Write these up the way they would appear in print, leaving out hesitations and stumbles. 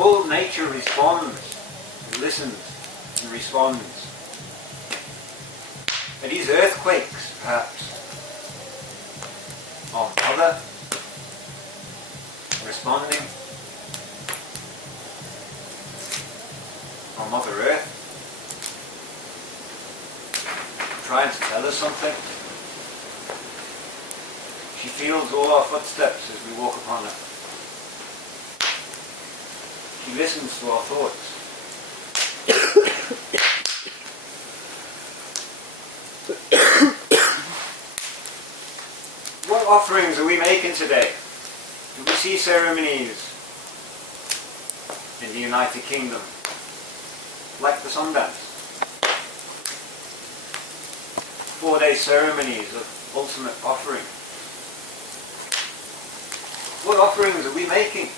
All nature responds, listens and responds. And these earthquakes, perhaps, our Mother responding, our Mother Earth trying to tell us something. She feels all our footsteps as we walk upon her. She listens to our thoughts. What offerings are we making today? Do we see ceremonies in the United Kingdom like the Sundance? 4-day ceremonies of ultimate offering. What offerings are we making?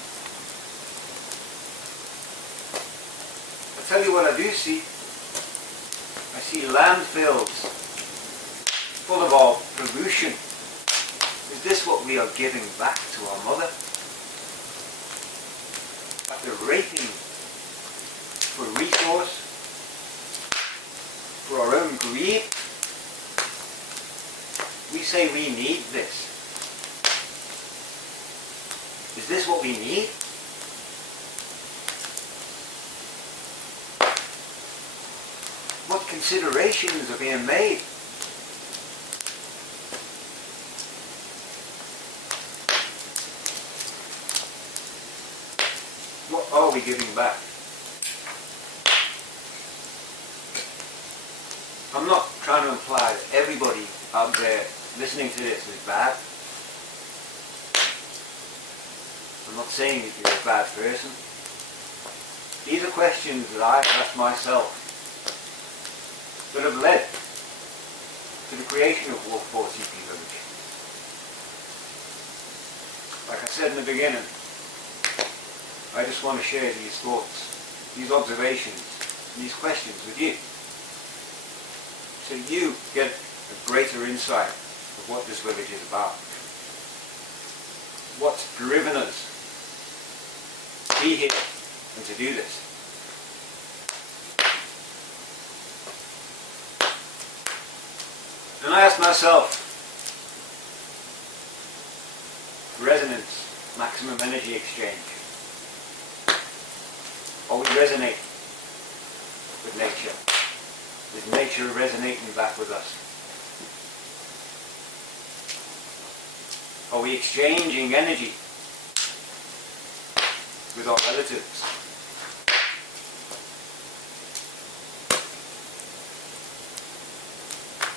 I'll tell you what I do see. I see landfills full of our pollution. Is this what we are giving back to our Mother? After raping for resource, for our own greed, we say we need this. Is this what we need? What considerations are being made? What are we giving back? I'm not trying to imply that everybody out there listening to this is bad. I'm not saying that you're a bad person. These are questions that I've asked myself that have led to the creation of Paw Tipi Village. Like I said in the beginning, I just want to share these thoughts, these observations, these questions with you, so you get a greater insight of what this village is about. What's driven us to be here and to do this. And I ask myself, resonance, maximum energy exchange. Are we resonating with nature? Is nature resonating back with us? Are we exchanging energy with our relatives?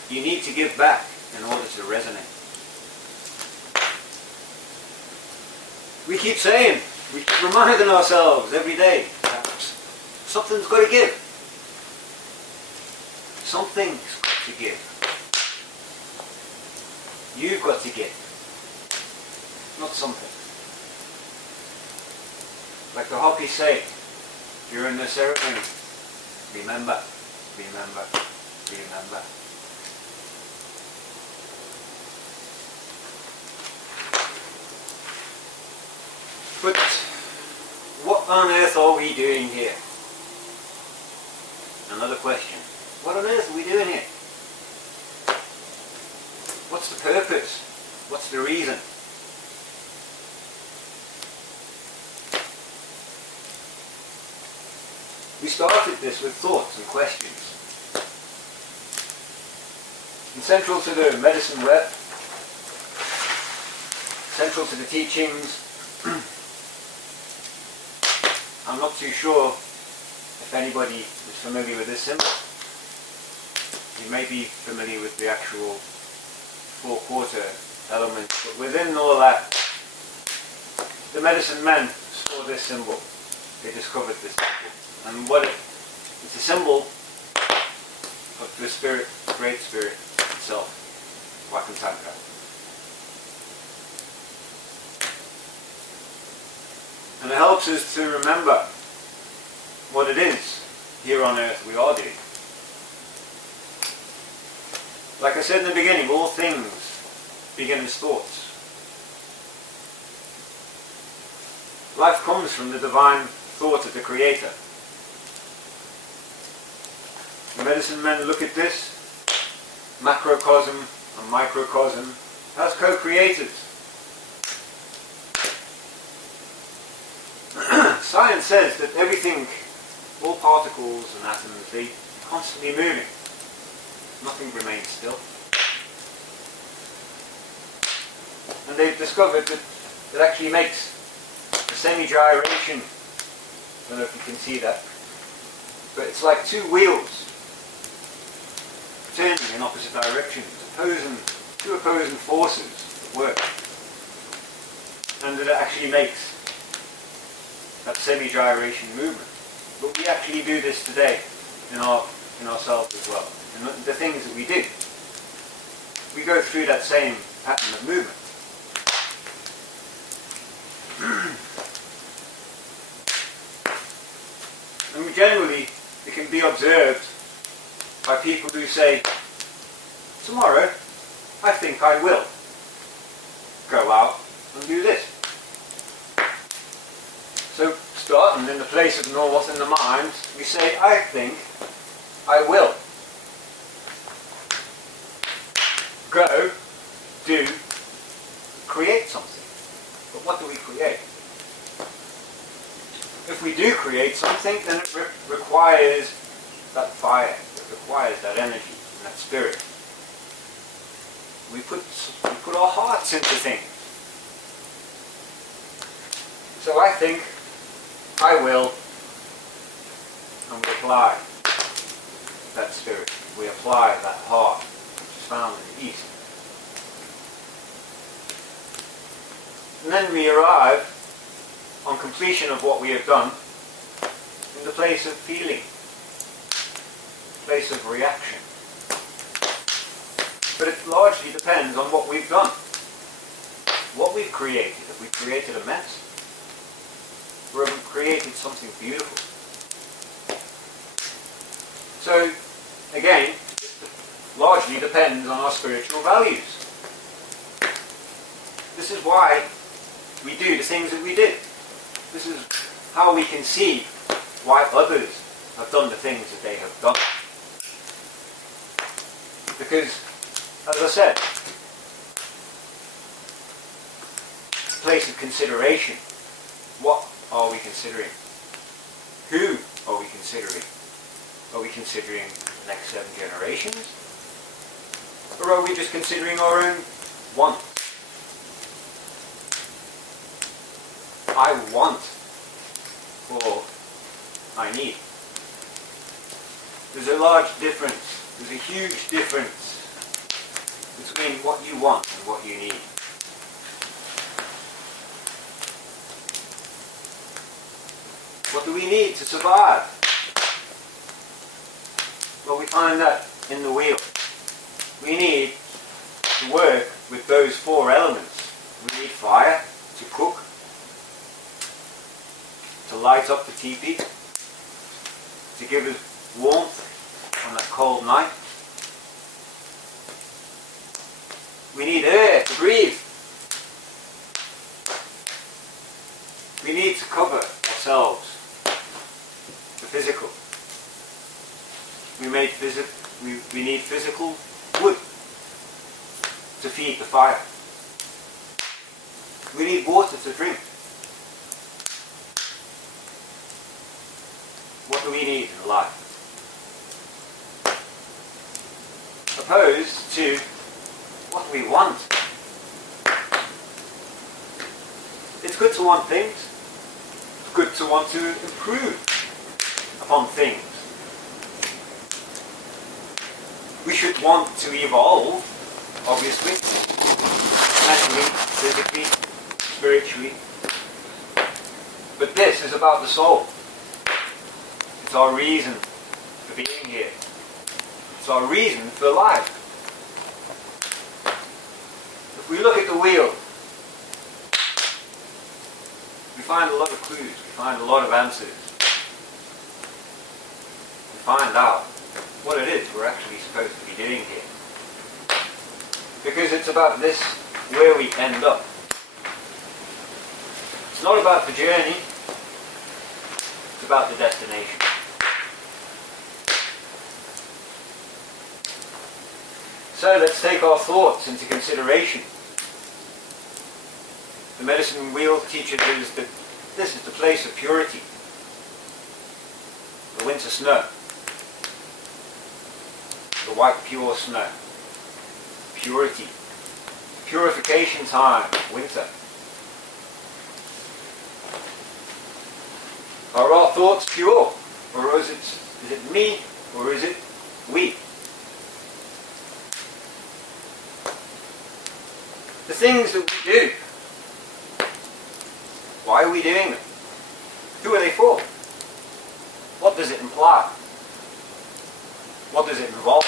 You need to give back in order to resonate. We keep saying, we keep reminding ourselves every day, something's got to give. Something's got to give. You've got to give. Not something. Like the Hopi say during the ceremony, remember, remember, remember. But what on earth are we doing here? Another question. What on earth are we doing here? What's the purpose? What's the reason? We started this with thoughts and questions. And central to the medicine rep, central to the teachings, I'm not too sure if anybody is familiar with this symbol. You may be familiar with the actual 4-quarter element, but within all that, the medicine men saw this symbol. They discovered this symbol. And it's a symbol of the spirit, the great spirit itself, Wakantanka. And it helps us to remember what it is here on earth we are doing. Like I said in the beginning, all things begin as thoughts. Life comes from the divine thought of the Creator. The medicine men look at this, macrocosm and microcosm, as co-creators. Science says that everything, all particles and atoms, they are constantly moving. Nothing remains still. And they've discovered that it actually makes a semi-gyration. I don't know if you can see that. But it's like two wheels turning in opposite directions, two opposing forces at work. And that it actually makes that semi-gyration movement. But we actually do this today in ourselves as well. And the things that we do, we go through that same pattern of movement. And generally, it can be observed by people who say, tomorrow, I think I will go out and do this. So, starting in the place of north in the mind, we say, I think I will go, do, create something. But what do we create? If we do create something, then it requires that fire, it requires that energy and that spirit. We put our hearts into things. So I think I will, and we apply that spirit, we apply that heart, which is found in the East. And then we arrive on completion of what we have done in the place of feeling, place of reaction. But it largely depends on what we've done, what we've created. Have we created a mess? Or have we created something beautiful? So, again, it largely depends on our spiritual values. This is why we do the things that we do. This is how we can see why others have done the things that they have done. Because, as I said, place of consideration. What are we considering? Who are we considering? Are we considering the next 7 generations? Or are we just considering our own want? I want, or I need. There's a large difference, there's a huge difference between what you want and what you need. What do we need to survive? Well, we find that in the wheel. We need to work with those 4 elements. We need fire to cook, to light up the tipi, to give us warmth on that cold night. We need air to breathe. We need to cover ourselves, the physical. We need physical wood to feed the fire. We need water to drink. What do we need in life? Opposed to what we want. It's good to want things. It's good to want to improve upon things. We should want to evolve, obviously, mentally, physically, spiritually. But this is about the soul. It's our reason for being here. It's our reason for life. If we look at the wheel, we find a lot of clues, we find a lot of answers. We find out what it is we're actually supposed to be doing here. Because it's about this, where we end up. It's not about the journey. about the destination. So let's take our thoughts into consideration. The medicine wheel teaches us that this is the place of purity. The winter snow. The white pure snow. Purity. Purification time, winter. Are our thoughts pure? Or is it me? Or is it we? The things that we do. Why are we doing them? Who are they for? What does it imply? What does it involve?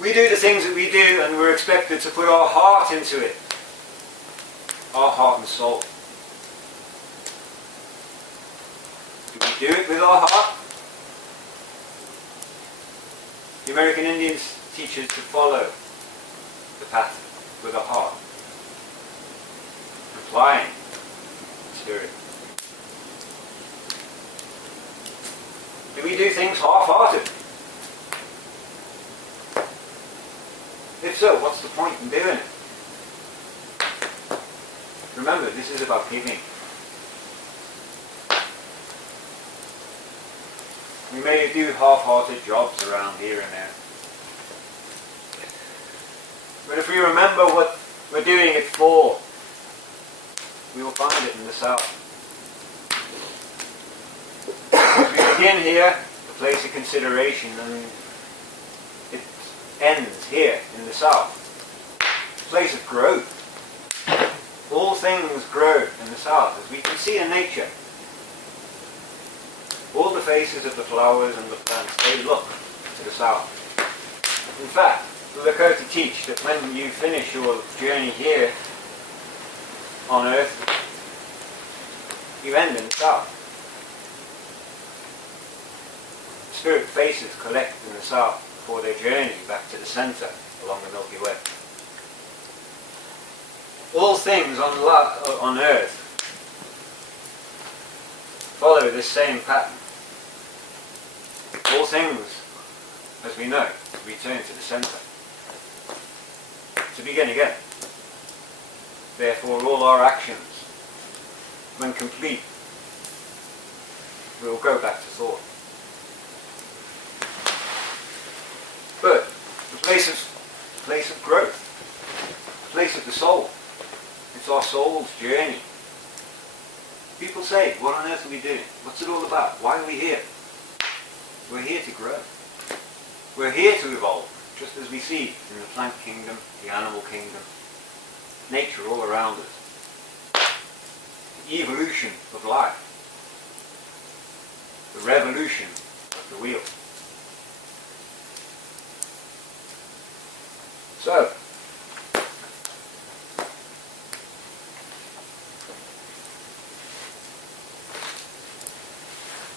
We do the things that we do and we're expected to put our heart into it. Our heart and soul. Do we do it with our heart? The American Indians teach us to follow the path with our heart. Applying the spirit. Do we do things half-hearted? If so, what's the point in doing it? Remember, this is about giving. We may do half-hearted jobs around here and there. But if we remember what we're doing it for, we will find it in the South. As we begin here, the place of consideration, and it ends here in the South. The place of growth. All things grow in the South, as we can see in nature. All the faces of the flowers and the plants, they look to the South. In fact, the Lakota teach that when you finish your journey here on Earth, you end in the South. Spirit faces collect in the South for their journey back to the centre along the Milky Way. All things on Earth follow this same pattern. All things, as we know, return to the centre. To begin again. Therefore, all our actions, when complete, will go back to thought. But the place of growth, the place of the soul, it's our soul's journey. People say, what on earth are we doing? What's it all about? Why are we here? We're here to grow. We're here to evolve, just as we see in the plant kingdom, the animal kingdom, nature all around us. The evolution of life. The revolution of the wheel. So,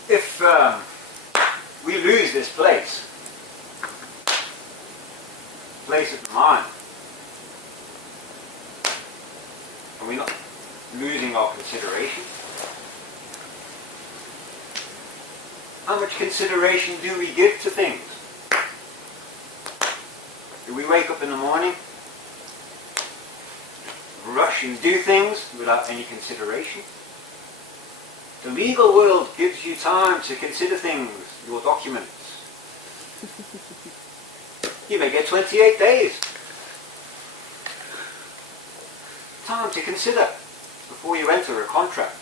if we lose this place of the mind, are we not losing our consideration? How much consideration do we give to things? Do we wake up in the morning, rush and do things without any consideration? The legal world gives you time to consider things, your documents. You may get 28 days. Time to consider before you enter a contract.